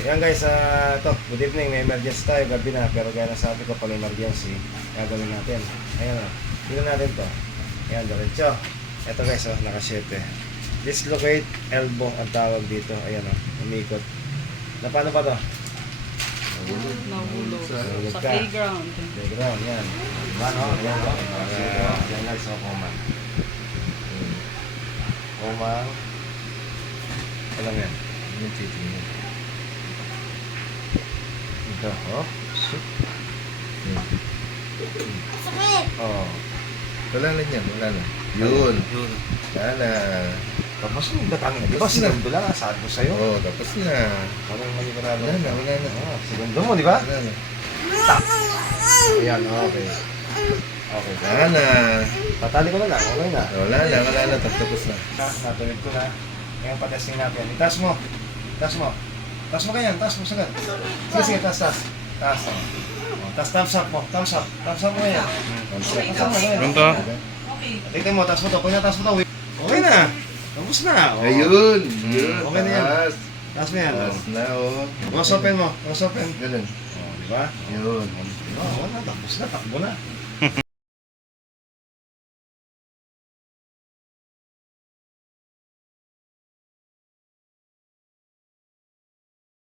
Yan guys, to, good evening. May emergency tayo, gabi na. Pero gaya na sabi ko, pag emergency, gagawin natin. Ayan o, tingnan natin to. Ayan, diretso. Ito guys, naka-7. Dislocate elbow ang tawag dito. Ayan o, umikot. Na paano pa to? Nahulog. Nahulog Sa ka. playground. Playground, yan. Diba no? Ayan o. Ayan guys, o, Omang. Omang. Alam yan. Yung titingin. Ito, oh. Sakit! Oh. Wala na yan, wala na. Yun. Wala na. Tapos yung datangin. Di ba segundo lang, sabi ko sa'yo? Oo, tapos na. Parang manikurado. Wala na, wala na. Segundo mo, di ba? Wala na. Ayan, okay. Okay. Wala na. Tatali ko na lang, okay na. Wala na. Tapos na. Natuloy ko na. Ngayon pa-testing natin. Itaas mo. Taas mo. Taas mo ganyan, taas mo sagad. Sige, taas. Taas. Taas, thumbs up mo. Thumbs up. Thumbs up mo ganyan. Thumbs up mo ganyan. Ganito. Tingnan mo, taas mo to. Pag taas mo to. Okay na. Tapos na. Oh. Ayun. Okay na yan. Taas. Taas mo yan. Taas na, oh. Close open mo. Close open. Ganun. Oh, di ba? Yun. Oh, wala. Tapos na. Takbo na.